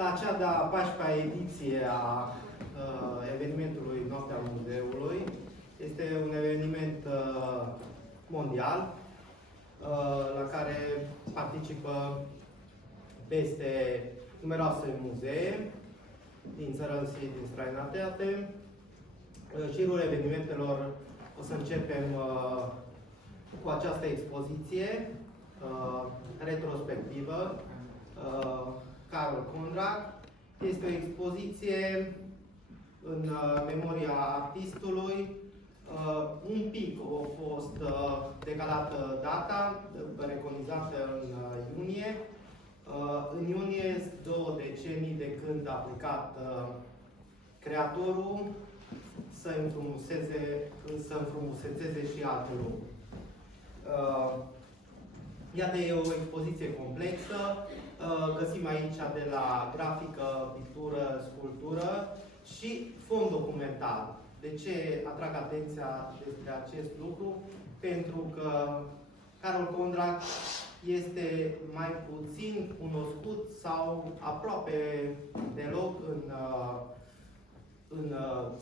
la cea de-a 14-a ediție a evenimentului Noaptea Muzeului. Este un eveniment mondial la care participă peste numeroase muzee din țară și din străinătate. Șirul evenimentelor o să începem cu această expoziție retrospectivă Carol Condrac. Este o expoziție în memoria artistului. Un pic a fost decalată data, preconizată în iunie. În iunie, 2 decenii de când a plecat creatorul să înfrumusețeze și alte lucruri. Iată, e o expoziție complexă. Găsim aici de la grafică, pictură, sculptură și fond documentar. De ce atrag atenția despre acest lucru? Pentru că Carol Condrac este mai puțin cunoscut sau aproape deloc în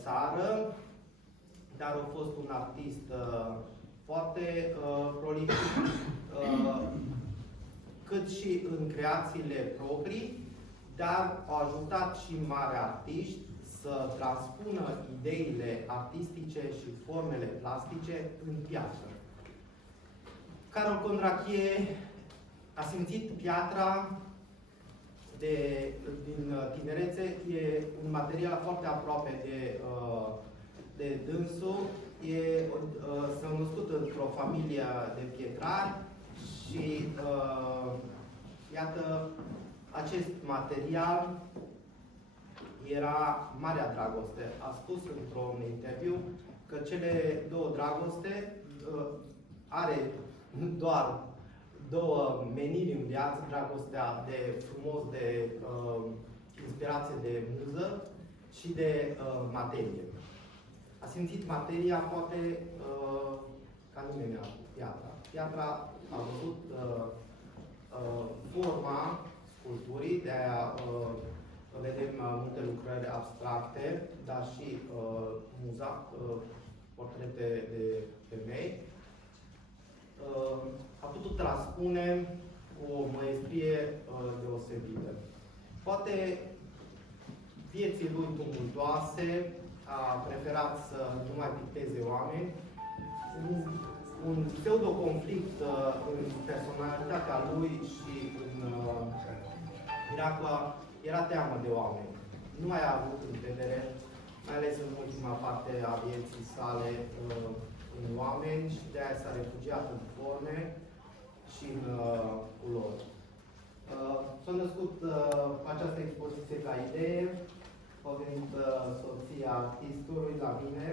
țară, dar a fost un artist foarte prolific, cât și în creațiile proprii, dar a ajutat și mari artiști să transpună ideile artistice și formele plastice în piață. Carol Condrac a simțit piatra din tinerețe, e un material foarte aproape de dânsul. S-a născut într-o familie de pietrari și iată, acest material era marea dragoste. A spus într-un interviu că cele două dragoste are doar două meniri în viață, dragostea de frumos, de inspirație de muză și de materie. A simțit materia poate ca nimeni cu piatra. Piatra a văzut forma sculpturii, de-aia vedem multe lucrări abstracte, dar și muza, portrete de femei. A putut transpune cu o măestrie deosebită. Poate vieții lui tumultoase, a preferat să nu mai picteze oameni. Un pseudo-conflict în personalitatea lui și în Miracla era teamă de oameni. Nu mai a avut încredere, mai ales în ultima parte a vieții sale, în oameni, și de aia s-a refugiat în forme și în culori. S-a născut această expoziție ca idee. A venit soția artistului la mine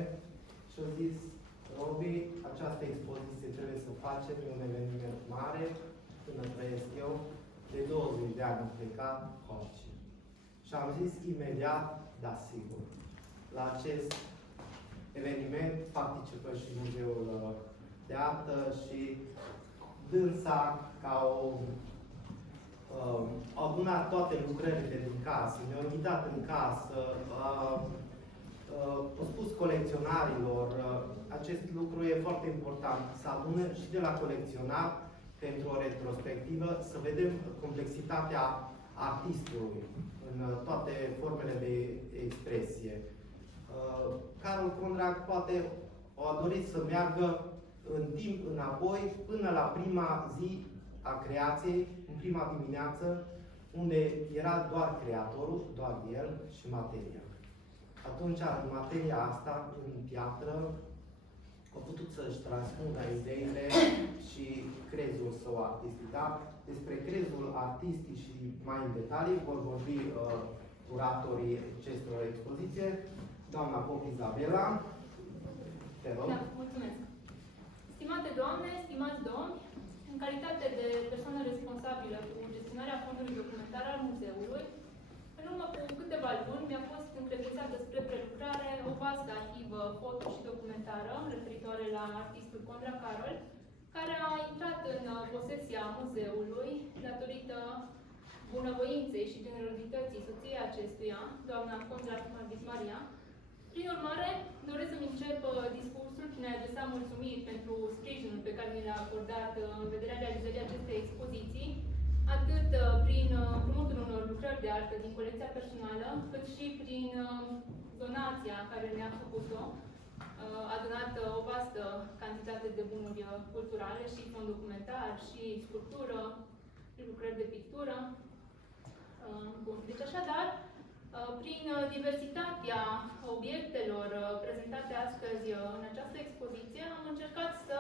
și a zis: Robi, această expoziție trebuie să o facem, e un eveniment mare, până trăiesc eu, de 20 de ani am plecat, orice. Și am zis imediat, da, sigur. La acest eveniment participă și Muzeul de Artă și dânsa, ca au adunat toate lucrările din casă, ne-au invitat în casă, au spus colecționarilor, acest lucru e foarte important, să adună și de la colecționar pentru o retrospectivă, să vedem complexitatea artistului în toate formele de expresie. Carol Condrac poate a dorit să meargă în timp înapoi până la prima zi a creației, în prima dimineață, unde era doar creatorul, doar el și materia. Atunci, în materia asta, în piatră, a putut să-și transpună ideile și crezul său artistic. Da? Despre crezul artistic și mai în detalii vor vorbi curatorii acestor expoziție. Doamna Pop Izabela, te rog. Da, mulțumesc. Stimate doamne, stimați domni, în calitate de persoană responsabilă cu gestionarea fondului documentar al muzeului, în urmă cu câteva luni mi-a fost încredințată spre prelucrare o vastă arhivă foto și documentară referitoare la artistul Condrac Carol, care a intrat în posesia muzeului datorită bunăvoinței și generozității soției acestuia, doamna Condrat Maria. Prin urmare, doresc să-mi încep discursul prin a adresa mulțumiri pentru sprijinul pe care mi l-a acordat în vederea realizării acestei expoziții, atât prin împrumutul unor lucrări de artă din colecția personală, cât și prin donația care mi-a făcut-o. A donat o vastă cantitate de bunuri culturale și fond documentar, și sculptură, și lucrări de pictură. Bun. Deci așadar, prin diversitatea obiectelor prezentate astăzi în această expoziție, am încercat să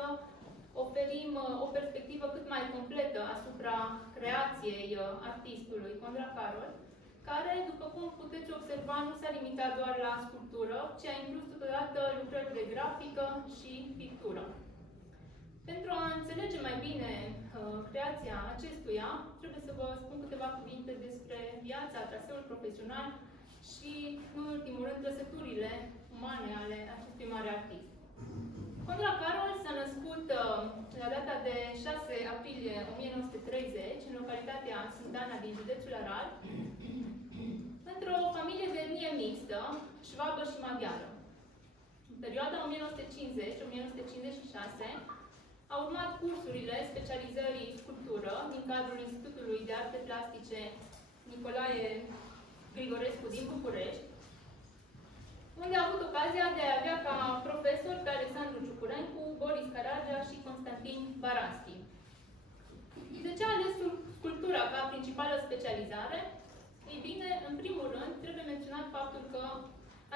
oferim o perspectivă cât mai completă asupra creației artistului Condrat Carol, care, după cum puteți observa, nu s-a limitat doar la sculptură, ci a inclus totodată lucrări de grafică și pictură. Pentru a înțelege mai bine creația acestuia, trebuie să vă spun câteva cuvinte despre viața, traseul profesional și, nu în ultimul rând, trăsăturile umane ale acestui mare artist. Condrat Carol s-a născut la data de 6 aprilie 1930 în localitatea Sintana din județul Arad, într-o familie de etnie mixtă, șvabă și maghiară. În perioada 1950-1956 a urmat cursurile specializării sculptură din cadrul Institutului de Arte Plastice Nicolae Grigorescu din București, unde a avut ocazia de a avea ca profesor pe Alexandru Ciucurencu, Boris Caragea și Constantin Baranski. De ce a ales sculptura ca principală specializare? Ei bine, în primul rând, trebuie menționat faptul că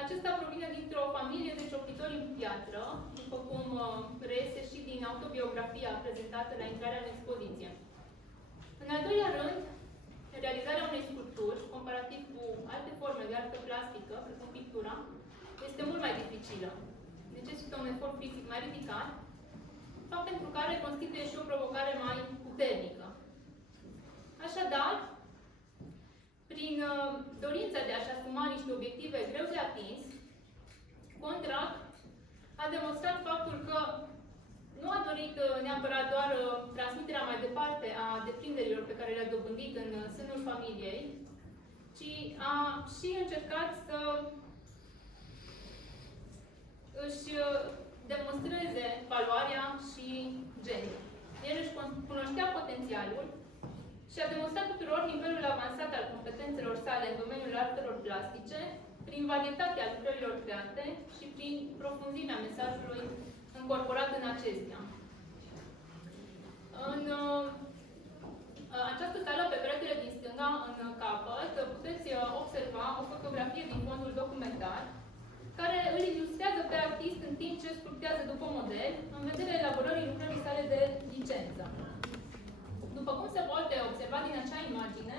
acesta provine dintr-o familie de cioclitori în piatră, după cum reiese și din autobiografia prezentată la intrarea în expoziție. În al doilea rând, realizarea unei sculpturi, comparativ cu alte forme de artă plastică, precum pictura, este mult mai dificilă. Necesită un efort fizic mai ridicat, fapt pentru care constituie și o provocare mai puternică. Așadar, prin dorința de a-și asuma niște obiective greu de atins, Condrat a demonstrat faptul că nu a dorit neapărat doar transmiterea mai departe a deprinderilor pe care le-a dobândit în sânul familiei, ci a și încercat să își demonstreze valoarea și geniul. El își cunoștea potențialul și a demonstrat tuturor nivelul avansat al competențelor sale în domeniul artelor plastice, prin varietatea lucrărilor create și prin profunzimea mesajului încorporat în acestea. În această sală, pe peretele din stânga, în capăt, puteți observa o fotografie din fondul documentar, care îl ilustrează pe artist în timp ce sculptează după model, în vederea elaborării lucrării sale de licență. După cum se poate observa din acea imagine,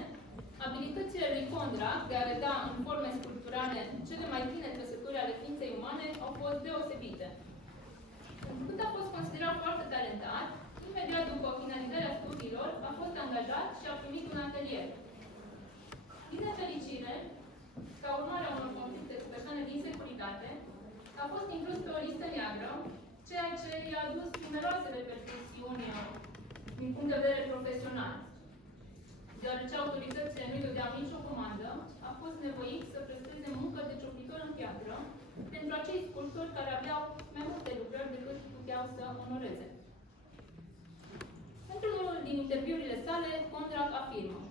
abilitățile lui Condrat de a reda în forme sculpturale cele mai fine trăsături ale ființei umane au fost deosebite. Când a fost considerat foarte talentat, imediat după finalizarea studiilor, a fost angajat și a primit un atelier. Din nefericire, ca urmare a unor conflicte cu persoane din securitate, a fost inclus pe o listă neagră, ceea ce i-a adus numeroase repercusiuni din punct de vedere profesional. Deoarece autoritățile nu-i dădeau nicio comandă, a fost nevoit să presteze muncă de cioclitor în piatră pentru acei sculptori care aveau mai multe lucrări decât puteau să onoreze. Într-unul din interviurile sale, Condrat afirmă: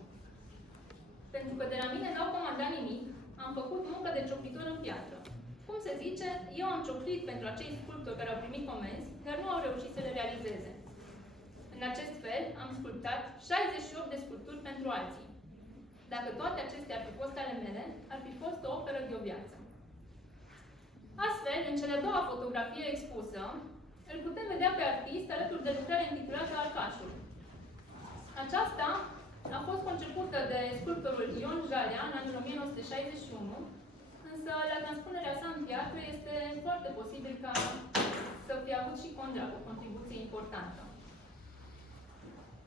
"Pentru că de la mine n-au comandat nimic, am făcut muncă de cioclitor în piatră. Cum se zice, eu am cioclit pentru acei sculptori care au primit comenzi, dar nu au reușit să le realizeze. În acest fel, am sculptat 68 de sculpturi pentru alții. Dacă toate acestea ar fi fost ale mele, ar fi fost o operă de o viață." Astfel, în cele două fotografie expusă, îl putem vedea pe artist alături de lucrarea intitulată Alcașul. Aceasta a fost concepută de sculptorul Ion Jalea în anul 1961, însă la transpunerea sa în piatră este foarte posibil ca să fie avut și Condrat o contribuție importantă.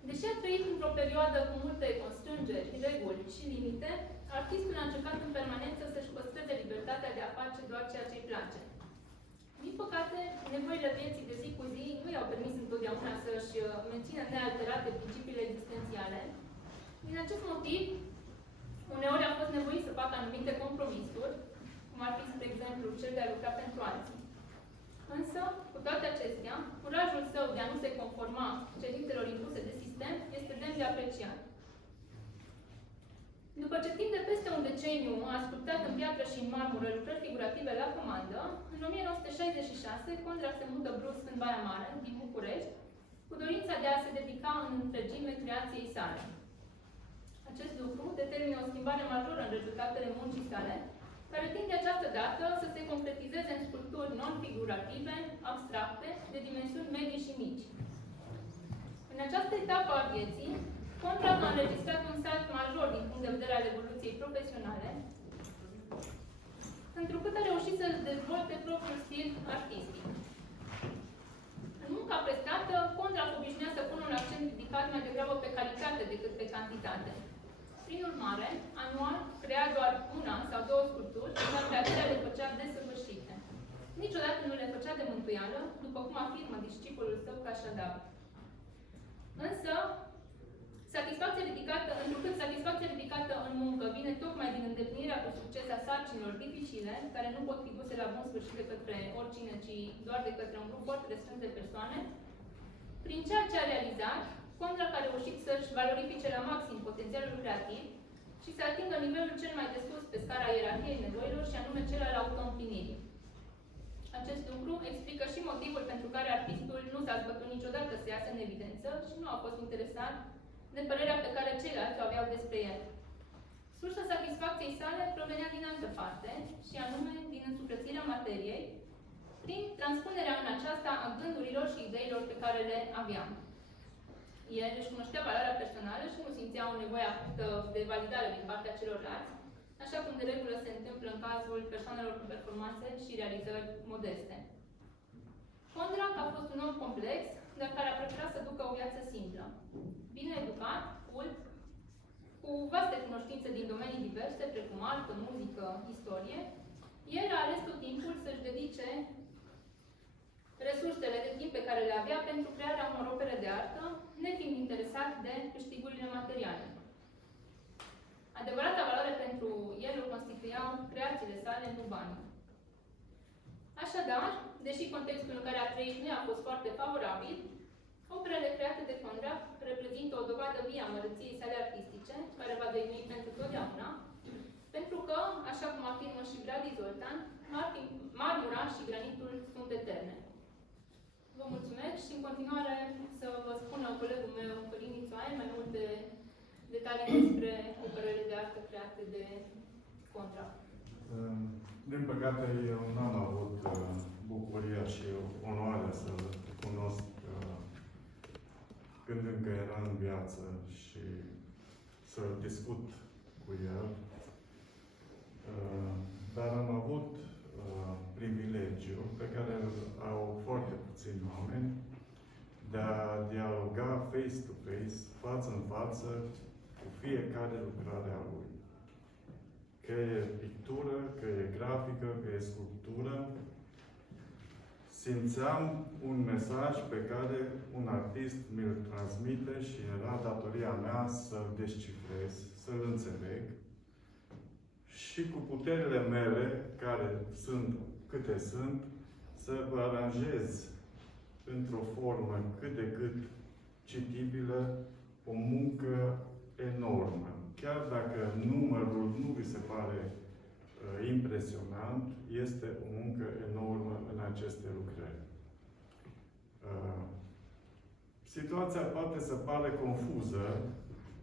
Deși a trăit într-o perioadă cu multe constrângeri, reguli și limite, artistul a încercat în permanență să-și păstreze libertatea de a face doar ceea ce îi place. Din păcate, nevoile vieții de zi cu zi nu i-au permis întotdeauna să-și mențină nealterate principiile existențiale. Din acest motiv, uneori a fost nevoit să facă anumite exemplu, cel de a lucra pentru alții. Însă, cu toate acestea, curajul său de a nu se conforma cerințelor impuse de sistem este demn de apreciat. După ce timp de peste un deceniu a sculptat în piatră și în marmură lucrări figurative la comandă, în 1966 Condra se mută brusc în Baia Mare, din București, cu dorința de a se dedica în întregime creației sale. Acest lucru determină o schimbare majoră în rezultatele muncii sale, care tind de această dată să se concretizeze în sculpturi non-figurative, abstracte, de dimensiuni medii și mici. În această etapă a vieții, Condra a înregistrat un salt major din punct de vedere al evoluției profesionale, întrucât a reușit să dezvolte propriul stil artistic. În munca prestată, Condra obișnuia să pună un accent ridicat mai degrabă pe calitate decât pe cantitate. Prin urmare, anual crea doar una sau două sculpturi, dar pe acelea le făcea desăvârșite. Niciodată nu le făcea de mântuială, după cum afirmă discipolul său Cașadav. Însă, întrucât satisfacția ridicată în muncă vine tocmai din îndeplinirea cu succes a sarcinilor dificile, care nu pot fi duse la bun sfârșit de către oricine, ci doar de către un grup foarte restrâns de persoane, prin ceea ce a realizat, Condra a reușit să-și valorifice la maxim potențialul creativ și să atingă nivelul cel mai de sus pe scara ierarhiei nevoilor, și anume cel al autoîmplinirii. Acest lucru explică și motivul pentru care artistul nu s-a zbătut niciodată să iasă în evidență și nu a fost interesat de părerea pe care ceilalți o aveau despre el. Sursa satisfacției sale provenea din altă parte, și anume din însuflețirea materiei, prin transpunerea în aceasta a gândurilor și ideilor pe care le avea. El își cunoștea valoarea personală și nu simțea o nevoie acută de validare din partea celorlalți, așa cum de regulă se întâmplă în cazul persoanelor cu performanțe și realizări modeste. Condra a fost un om complex, dar care a preferat să ducă o viață simplă. Bine educat, cult, cu vaste cunoștințe din domenii diverse, precum artă, muzică, istorie, el a ales tot timpul să-și dedice resursele de timp pe care le avea pentru crearea unor opere de artă, nefiind interesat de câștigurile materiale. Adevărata valoare pentru el o constituiau creațiile sale, nu banii. Așadar, deși contextul în care a trăit nu a fost foarte favorabil, operele create de Condra reprezintă o dovadă vie a măreției sale artistice, care va dăinui pentru totdeauna, pentru că, așa cum afirmă și Vladi Zoltan, marmura și granitul sunt eterne. Vă mulțumesc și în continuare să vă spună colegul meu, Călin Nițoaie, mai multe detalii despre operele de artă create de Condra. Din păcate, eu n-am avut bucuria și onoarea să-l cunosc când încă era în viață și să discut cu el. Dar am avut privilegiul pe care îl au foarte puțini oameni de a dialoga face-to-face, față în față, cu fiecare lucrare a lui. Că e pictură, că e grafică, că e sculptură, simțeam un mesaj pe care un artist mi-l transmite și era datoria mea să-l descifrez, să-l înțeleg și cu puterile mele, care sunt câte sunt, să vă aranjez într-o formă cât de cât citibilă o muncă enormă. Chiar dacă numărul nu vi se pare impresionant, este o muncă enormă în aceste lucrări. Situația poate să pare confuză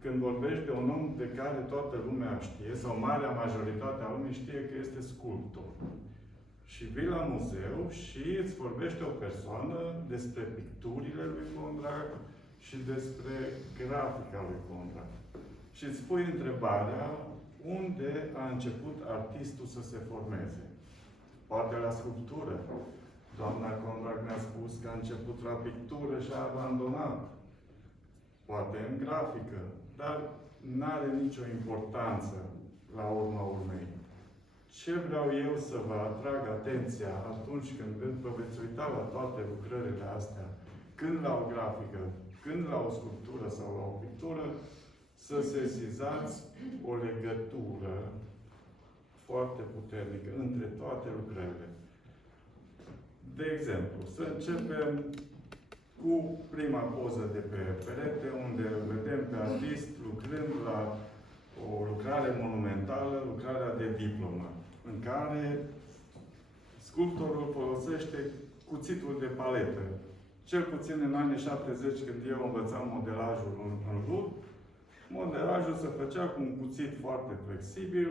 când vorbești de un om de care toată lumea știe, sau marea majoritate a lumii știe că este sculptor. Și vii la muzeu și îți vorbește o persoană despre picturile lui Condra și despre grafica lui Condra. Și îți pui întrebarea, unde a început artistul să se formeze? Poate la sculptură. Doamna Condra mi-a spus că a început la pictură și a abandonat. Poate în grafică. Dar n-are nicio importanță la urma urmei. Ce vreau eu să vă atrag atenția atunci când vă veți uita la toate lucrările astea, când la o grafică, când la o sculptură sau la o pictură, să sesizați o legătură foarte puternică între toate lucrările. De exemplu, să începem cu prima poză de pe perete, unde îl vedem pe artist lucrând la o lucrare monumentală, lucrarea de diplomă, în care sculptorul folosește cuțitul de paletă. Cel puțin în anii 70, când eu învățam modelajul în LUT, modelajul se făcea cu un cuțit foarte flexibil.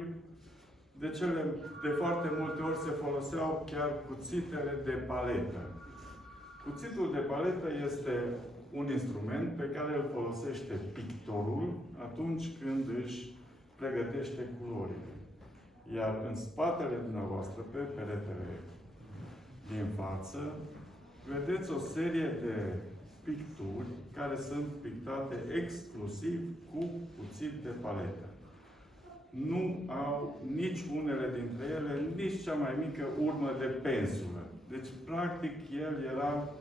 De foarte multe ori se foloseau chiar cuțitele de paletă. Cuțitul de paletă este un instrument pe care îl folosește pictorul atunci când își pregătește culorile. Iar în spatele dumneavoastră, pe peretele din față, vedeți o serie de picturi care sunt pictate exclusiv cu cuțit de paletă. Nu au nici unele dintre ele, nici cea mai mică urmă de pensulă. Deci, practic, el era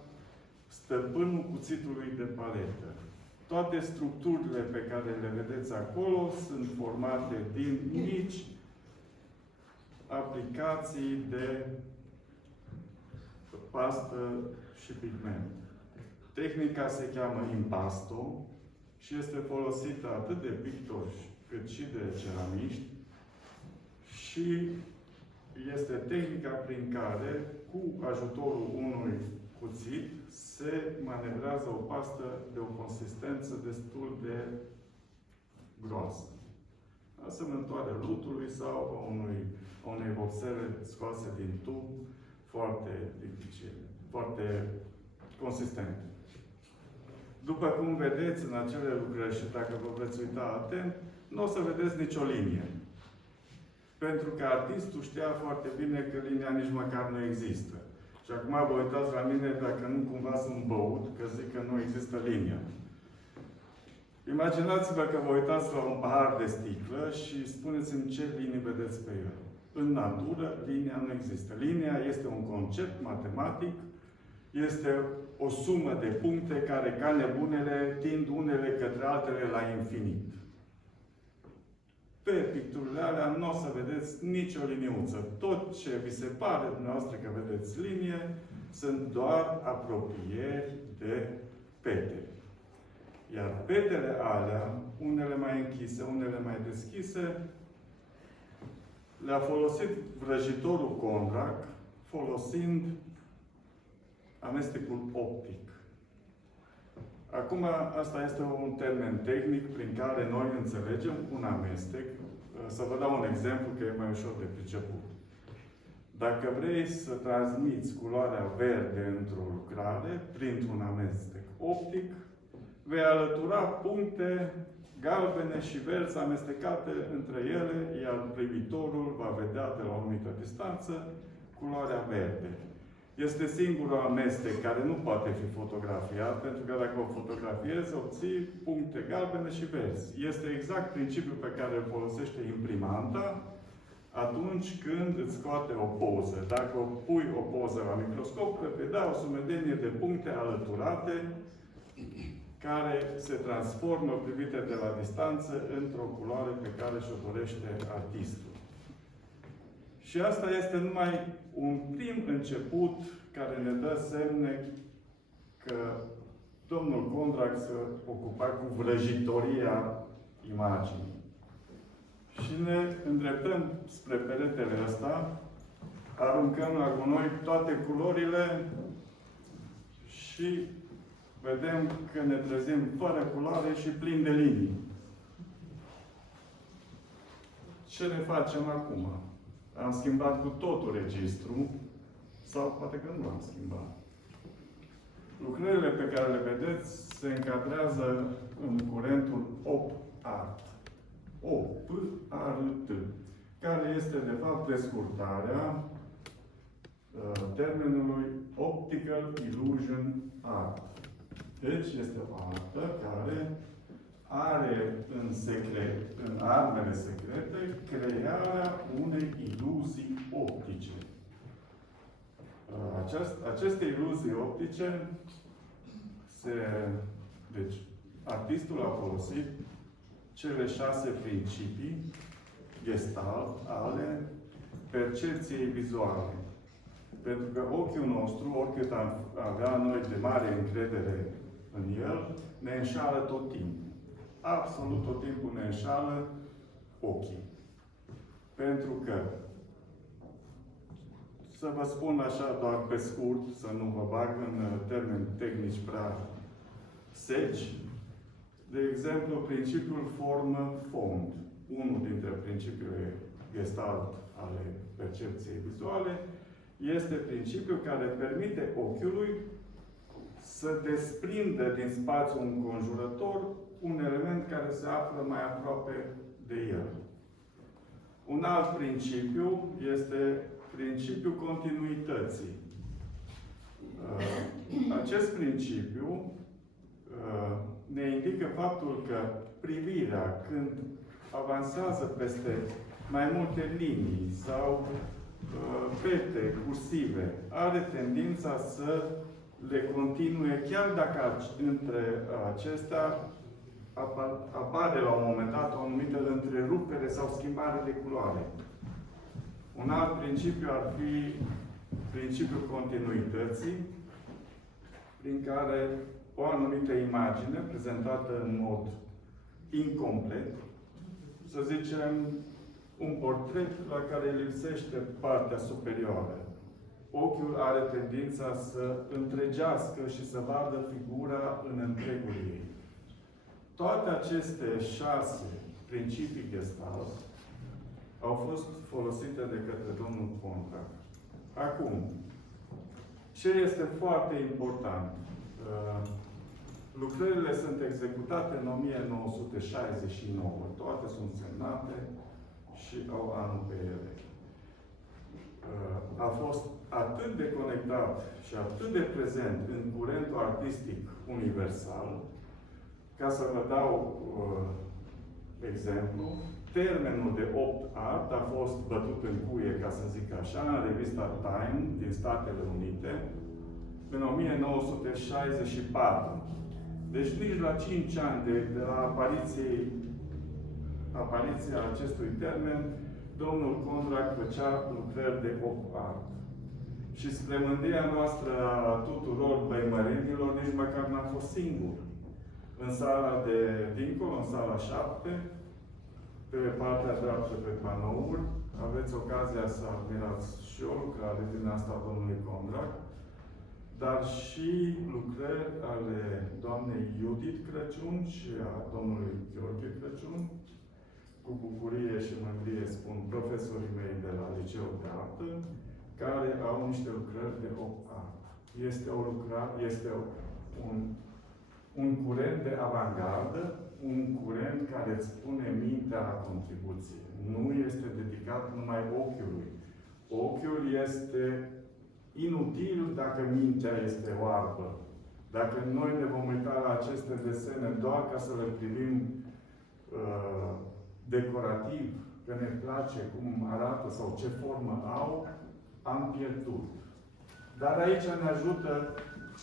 stăpânul cuțitului de paletă. Toate structurile pe care le vedeți acolo sunt formate din mici aplicații de pastă și pigment. Tehnica se cheamă impasto și este folosită atât de pictori cât și de ceramiști și este tehnica prin care, cu ajutorul unui cuțit, se manevrează o pastă de o consistență destul de groasă, asemănătoare lutului sau unei vopsele scoase din tub, foarte dificile, foarte consistente. După cum vedeți în acele lucrări și dacă vă veți uita atent, nu o să vedeți nicio linie. Pentru că artistul știa foarte bine că linia nici măcar nu există. Și acum vă uitați la mine dacă nu cumva sunt băut, că zic că nu există linia. Imaginați-vă că vă uitați la un pahar de sticlă și spuneți-mi ce linii vedeți pe el. În natură, linia nu există. Linia este un concept matematic, este o sumă de puncte care, ca nebunele, tind unele către altele la infinit. Pe picturile alea nu o să vedeți nicio liniuță. Tot ce vi se pare dumneavoastră că vedeți linie, sunt doar apropieri de pete. Iar petele alea, unele mai închise, unele mai deschise, le-a folosit vrăjitorul Condrac, folosind amestecul optic. Acum, asta este un termen tehnic prin care noi înțelegem un amestec. Să vă dau un exemplu, că e mai ușor de priceput. Dacă vrei să transmiți culoarea verde într-o lucrare, printr-un amestec optic, vei alătura puncte galbene și verzi amestecate între ele, iar privitorul va vedea de la o anumită distanță culoarea verde. Este singurul amestec care nu poate fi fotografiat, pentru că dacă o fotografiezi, obții puncte galbene și verzi. Este exact principiul pe care îl folosește imprimanta atunci când îți scoate o poză. Dacă pui o poză la microscop, vei vedea o sumedenie de puncte alăturate care se transformă, privite de la distanță, într-o culoare pe care și-o dorește artistul. Și asta este numai un prim început care ne dă semne că domnul Condrac se ocupa cu vrăjitoria imaginii. Și ne îndreptăm spre peretele ăsta, aruncăm la gunoi toate culorile și vedem că ne trezim fără culoare și plin de linii. Ce ne facem acum? Am schimbat cu totul registru, sau poate că nu am schimbat. Lucrările pe care le vedeți se încadrează în curentul OP-ART. O-P-A-R-T, care este, de fapt, prescurtarea termenului Optical Illusion Art. Deci, este o artă care are în secret, în armele secrete, crearea unei iluzii optice. Aceste iluzii optice deci, artistul a folosit cele 6 principii Gestalt ale percepției vizuale. Pentru că ochiul nostru, oricât am avea noi de mare încredere în el, ne înșală tot timpul. Absolut tot timpul ne înșală ochii. Pentru că, să vă spun așa doar pe scurt, să nu vă bag în termeni tehnici prea seci, de exemplu, principiul formă-fond, unul dintre principiile gestalt ale percepției vizuale, este principiul care permite ochiului să desprindă din spațiul înconjurător un element care se află mai aproape de el. Un alt principiu este principiul continuității. Acest principiu ne indică faptul că privirea, când avansează peste mai multe linii sau pete cursive, are tendința să le continue, chiar dacă între acestea apare la un moment dat o anumită întrerupere sau schimbare de culoare. Un alt principiu ar fi principiul continuității, prin care o anumită imagine prezentată în mod incomplet, să zicem, un portret la care lipsește partea superioară. Ochiul are tendința să întregească și să vadă figura în întregul ei. Toate aceste 6 principii gestalt au fost folosite de către domnul Condrac. Acum, ce este foarte important? Lucrările sunt executate în 1969. Toate sunt semnate și au anul pe ele. A fost atât de conectat și atât de prezent în curentul artistic universal, ca să vă dau exemplu, termenul de 8 art a fost bătut în cuie, ca să zic așa, în revista Time din Statele Unite, în 1964. Deci nici la 5 ani de la apariția acestui termen, domnul Condrac făcea lucrări de 8 art. Și spre mândria noastră a tuturor băimărenilor, nici măcar n-a fost singur. În sala de dincolo, în sala 7, pe partea dreaptă pe panouri, aveți ocazia să admirați și o lucrare din asta a domnului Condrac, dar și lucrări ale doamnei Judith Crăciun și a domnului Gheorghe Crăciun. Cu bucurie și mândrie spun profesorii mei de la Liceul de Artă, care au niște lucrări de 8 art. Este o lucrare, este un curent de avangardă, un curent care îți pune mintea la contribuție. Nu este dedicat numai ochiului. Ochiul este inutil dacă mintea este oarbă. Dacă noi ne vom uita la aceste desene doar ca să le privim decorativ, că ne place cum arată sau ce formă au, am pierdut. Dar aici ne ajută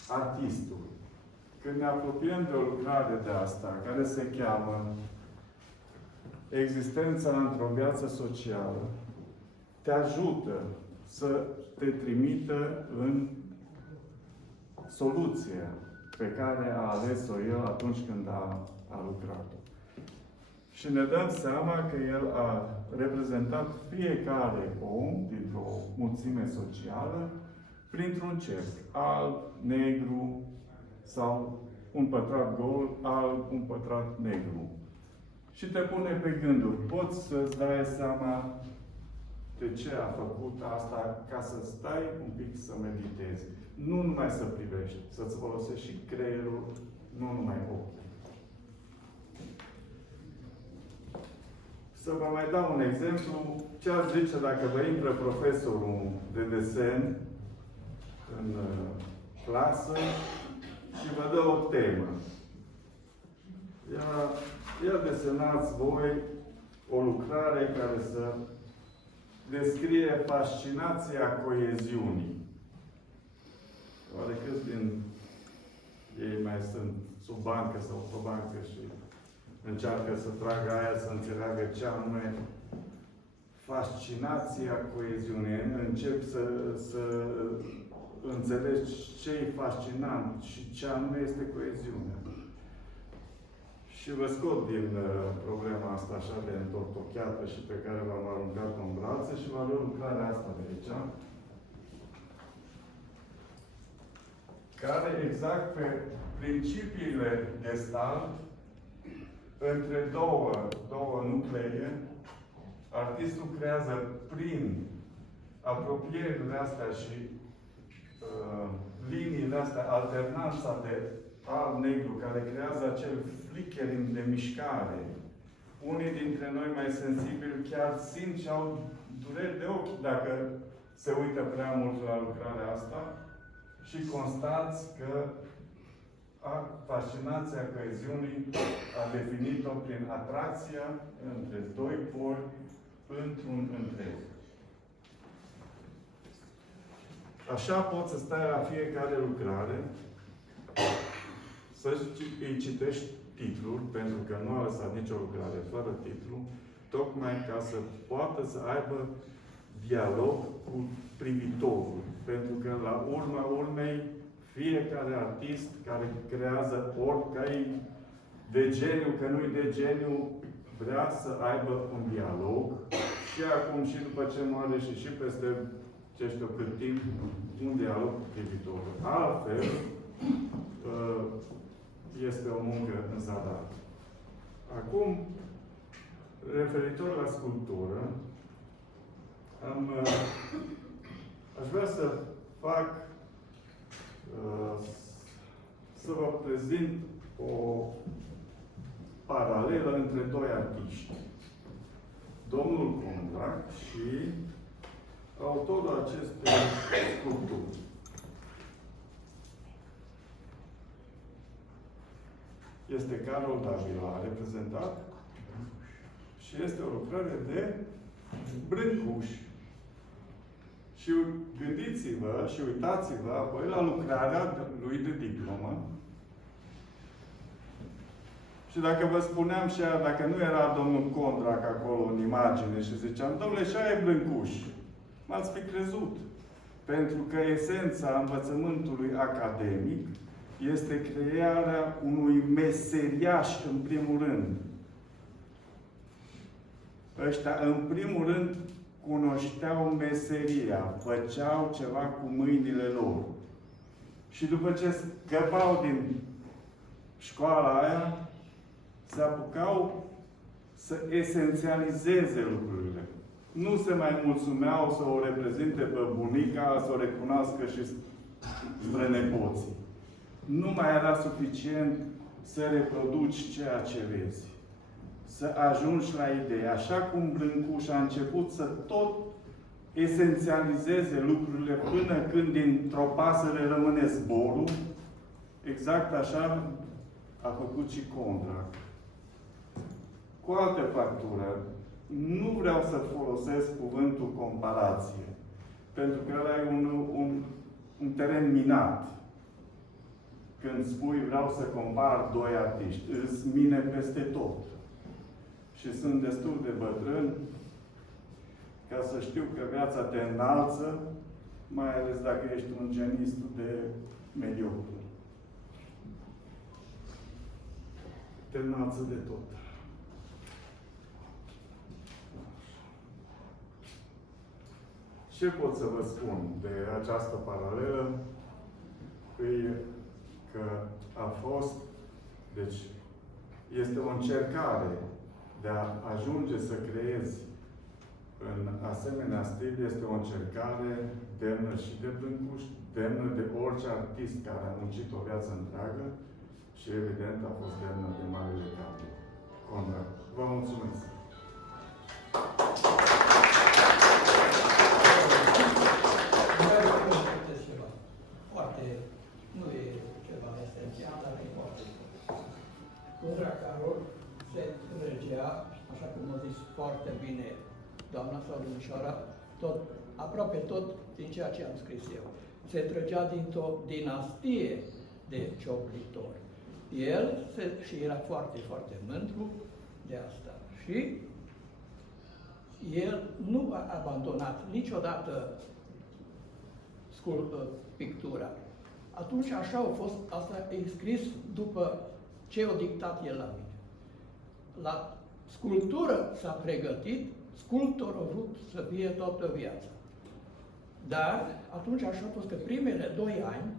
artistul. Când ne apropiem de o lucrare de asta, care se cheamă existența într-o viață socială, te ajută să te trimită în soluția pe care a ales-o el atunci când a lucrat. Și ne dăm seama că el a reprezentat fiecare om dintr-o mulțime socială printr-un cerc. Alb, negru sau un pătrat gol, alb, un pătrat negru. Și te pune pe gânduri. Poți să-ți dai seama de ce a făcut asta, ca să stai un pic să meditezi. Nu numai să privești, să-ți folosești și creierul, nu numai ochii. Să vă mai dau un exemplu. Ce ați zice dacă vă intră profesorul de desen în clasă și vă dă o temă. Ia desenați voi o lucrare care să descrie fascinația coeziunii. Oare câți din ei mai sunt sub bancă sau pe bancă și încearcă să tragă aia, să înțeleagă ce anume fascinația coeziunii, încep să înțelegi ce e fascinant și ce anume este coeziunea. Și vă scot din problema asta așa de întortocheată și pe care v-am aruncat-o în brațe și vă luăm lucrarea asta de aici, care exact pe principiile de stat între două nuclee, artistul creează prin apropierile astea și liniile astea, alternanța de alb-negru, care creează acel flickering de mișcare. Unii dintre noi mai sensibili chiar simt și au dureri de ochi dacă se uită prea mult la lucrarea asta și constați că fascinația coeziunii a definit-o prin atracția între doi poli într-un întreg. Așa poți să stai la fiecare lucrare, să îi citești titlul, pentru că nu a lăsat nicio lucrare fără titlu, tocmai ca să poată să aibă dialog cu privitorul. Pentru că, la urma urmei, fiecare artist care creează oricai de geniu, că nu-i de geniu, vrea să aibă un dialog și acum și după ce moare și peste ce știu cât timp, un dialog cu privitorul. Altfel, este o muncă în zadar. Acum, referitor la sculptură, aș vrea să fac să vă prezint o paralelă între doi artiști. Domnul Condrac și autorul acestei sculpturi. Este Carol Davila, reprezentat, și este o lucrare de Brâncuș. Și gândiți-vă și uitați-vă apoi la lucrarea lui de diplomă. Și dacă vă spuneam și aia, dacă nu era domnul Condrac acolo în imagine și ziceam, domnule, și aia e Brâncuș, m-ați fi crezut. Pentru că esența învățământului academic este crearea unui meseriaș, în primul rând. Ăștia, în primul rând, cunoșteau meseria, făceau ceva cu mâinile lor. Și după ce scăpau din școala aia, se apucau să esențializeze lucrurile. Nu se mai mulțumeau să o reprezinte pe bunica, să o recunoască și strănepoții. Nu mai era suficient să reproduci ceea ce vezi. Să ajungi la idee. Așa cum Brâncuș a început să tot esențializeze lucrurile până când dintr-o pasăre rămâne zborul, exact așa a făcut și Condrac. Cu alte factură, nu vreau să folosesc cuvântul comparație, pentru că ăla e un teren minat. Când spui vreau să compar doi artiști, îți mine peste tot. Și sunt destul de bătrân ca să știu că viața te înalță, mai ales dacă ești un genist de mediocru. Te înalță de tot. Ce pot să vă spun de această paralelă? E că a fost, deci, este o încercare de a ajunge să creezi în asemenea stil, este o încercare demnă și de Brâncuș, demnă de orice artist care a muncit o viață întreagă și, evident, a fost demnă de Marele Condrac. Vă mulțumesc! Nu e ceva esențial, dar e foarte Condrac Carol se regea, așa cum a zis foarte bine doamna sau domnișoara, aproape tot din ceea ce am scris eu. Se trăgea dintr-o dinastie de cioclitori. Și era foarte, foarte mândru de asta. Și el nu a abandonat niciodată pictura. Atunci așa a fost, asta e scris după ce a dictat el la mine. La sculptură s-a pregătit, sculptor a vrut să fie toată viața. Dar atunci așa a fost că primele 2 ani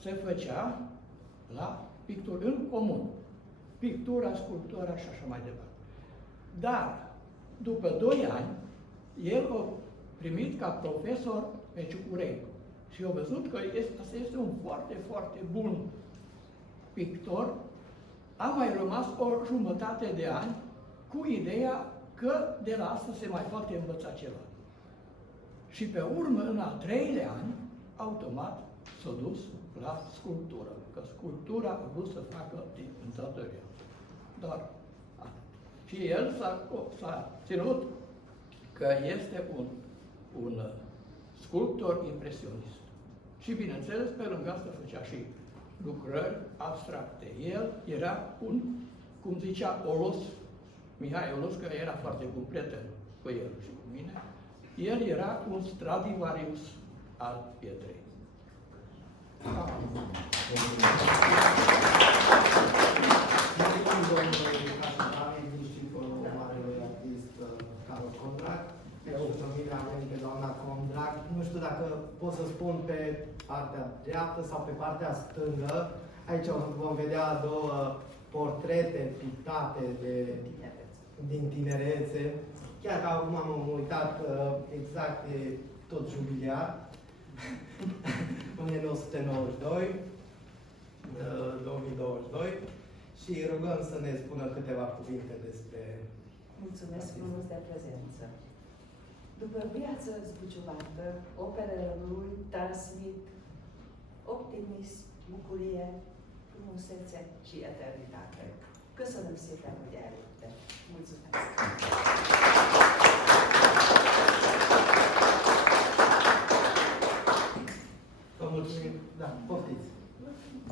se făcea la picturi în comun. Pictura, sculptura și așa mai departe. Dar, după 2 ani, el a primit ca profesor pe Ciucurencu. Și a văzut că asta este un foarte, foarte bun pictor. A mai rămas o jumătate de ani cu ideea că de la asta se mai poate învăța ceva. Și pe urmă, în al 3-lea an, automat s-a dus la sculptură. Că sculptura a vrut să facă în toată viața. Doar atât. Și el s-a ținut că este un sculptor impresionist. Și bineînțeles, pe lângă asta făcea și lucrări abstracte. El era cum zicea Olos, Mihai Olos, că era foarte bun prieten cu el și cu mine, el era un Stradivarius al pietrei. Mulțumim domnului Cașadari și marelui artist Carol Condrac. Și familia avem pe doamna Condrac. Nu știu dacă pot să spun pe partea dreaptă sau pe partea stângă. Aici vom vedea 2 portrete pictate din tinerețe. Chiar că acum am uitat exact de tot jubiliar. 1992, 2022 și rugăm să ne spună câteva cuvinte despre... Mulțumesc frumos de prezență. După viață zbuciumată, operele lui transmit optimism, bucurie, frumusețe și eternitate. Köszönöm szépen, hogy eljöttek. Mulțumesc! Vă mulțumim. Da, poftiți.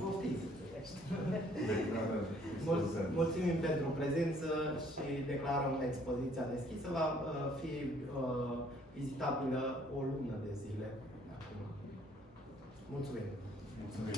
Poftiți. Mulțumim pentru prezență și declarăm expoziția deschisă. Va fi vizitabilă o lună de zile. Acum. Mulțumim. Mulțumim.